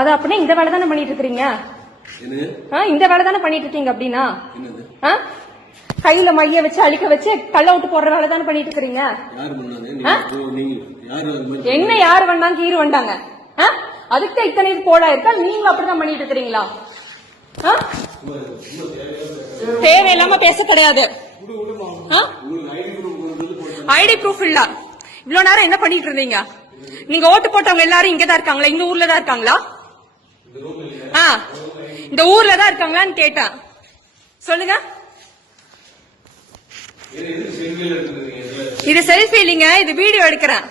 அது அப்படின்னா இந்த வேலை தானே பண்ணிட்டு இருக்கீங்க? இந்த வேலை தானே பண்ணிட்டு இருக்கீங்க அப்படின்னா? கையில மைய வச்சு அழிக்க வச்சு கள்ள விட்டு போடுற வேலை தானே பண்ணிட்டு இருக்கீங்க? என்ன யாரு வந்தாங்க கீரு வந்தாங்க? அதுக்கு இத்தனை போடா இருக்கா? நீங்களும் அப்படிதான் பண்ணிட்டு இருக்கிறீங்களா? தேவையில்லாம பேச கிடையாது. ஐடி ப்ரூஃப் இல்ல. இவ்வளவு நேரம் என்ன பண்ணிட்டு இருந்தீங்க? நீங்க ஓட்டு போட்டவங்க எல்லாரும் இங்கதான் இருக்காங்களா? இந்த ஊர்ல தான் இருக்காங்களா? இந்த ஊர்ல தான் இருக்காங்களான்னு கேட்டேன். சொல்லுங்க. இது செல்ஃபி இல்லைங்க, இது வீடியோ எடுக்கிறேன்.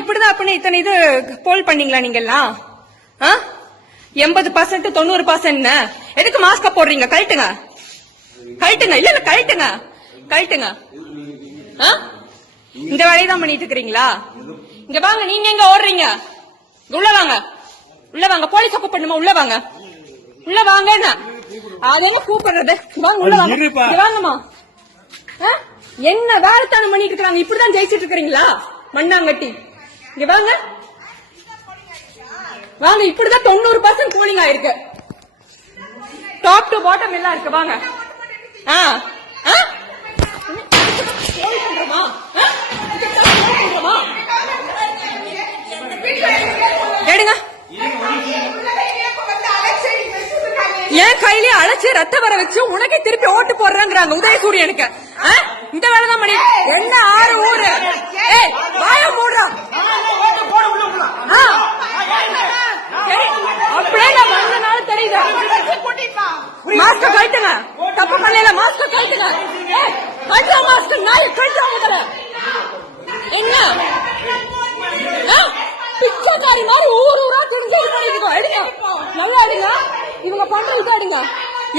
இப்படிதான் அப்படின்னு இத்தனை இது போல் பண்ணீங்களா நீங்க எல்லாம்? 80% 90% எதுக்கு மாஸ்க போடுறீங்க? கழட்டுங்க கழட்டுங்க. இல்ல கழட்டுங்க கழட்டுங்க. இந்த வேலையை தான் பண்ணிட்டு இருக்கிறீங்களா? இங்க வாங்க. நீங்க எங்க ஓடுறீங்க? உள்ள வாங்க, உள்ள வாங்க. போலீஸ் அப்பு பண்ணுமா? உள்ள வாங்க, உள்ள வாங்க. அதெங்க கூப்பிடுறது? வாங்க உள்ள வாங்க. வாங்கம்மா. என்ன வேலைத்தானம் பண்ணிட்டு இருக்காங்க? இப்படிதான் ஜெயிச்சிட்டு இருக்கிறீங்களா? மண்ணாங்கட்டி. இங்க வாங்க வாங்க. இப்படிதான் 90% போலிங் ஆயிருக்கு. டாப் டு பாட்டம் எல்லாம் இருக்கு. வாங்க. எடுங்க. என் கையிலே அழைச்சு ரத்த வர வச்சு உனக்கே திருப்பி ஓட்டு போடுறாங்க உதயசூரியனுக்கு. இந்த வேலைதான் பண்ணி என்ன 6 ஊரு வாய மூடுறா. அப்படியே நான் வந்தனால தெரியுது. மாஸ்க கழட்டுங்க. தப்பு பண்ணல. மாஸ்க கழட்டுங்க. கழட்டா மாஸ்க. நாளை கழட்டா முதல்ல. என்ன பிச்சைக்காரி மாதிரி ஊர் ஊரா தெரிஞ்சு பண்ணிட்டு எடுங்க. நல்லா எடுங்க. இவங்க பண்றது எடுங்க.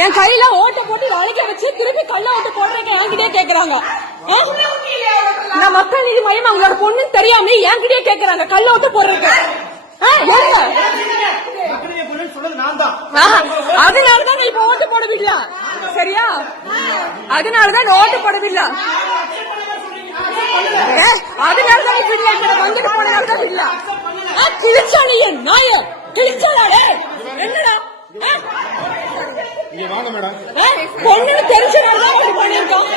என் கையில ஓட்ட போட்டு அழைக்க வச்சு திருப்பி கள்ள ஓட்டு போடுறேன் என்கிட்டே கேக்குறாங்க. நான் மக்கள் நீதி மையம் அவங்களோட பொண்ணுன்னு தெரியாம என்கிட்டே கேக்குறாங்க கள்ள ஓட்டு போடுறதுக்கு. அதனாலதான் இப்ப ஓட்டு போடவில்லை. சரியா? அதனாலதான் ஓட்டு போடவில்லை. அதனாலதான் இப்ப வந்துட்டு போனதால்தான் இல்ல. கிழிச்சா நீ நாய கிழிச்சாடே. என்னடா பொண்ணுன்னு தெரிஞ்சனாலதான் பண்ணிருக்கோம்.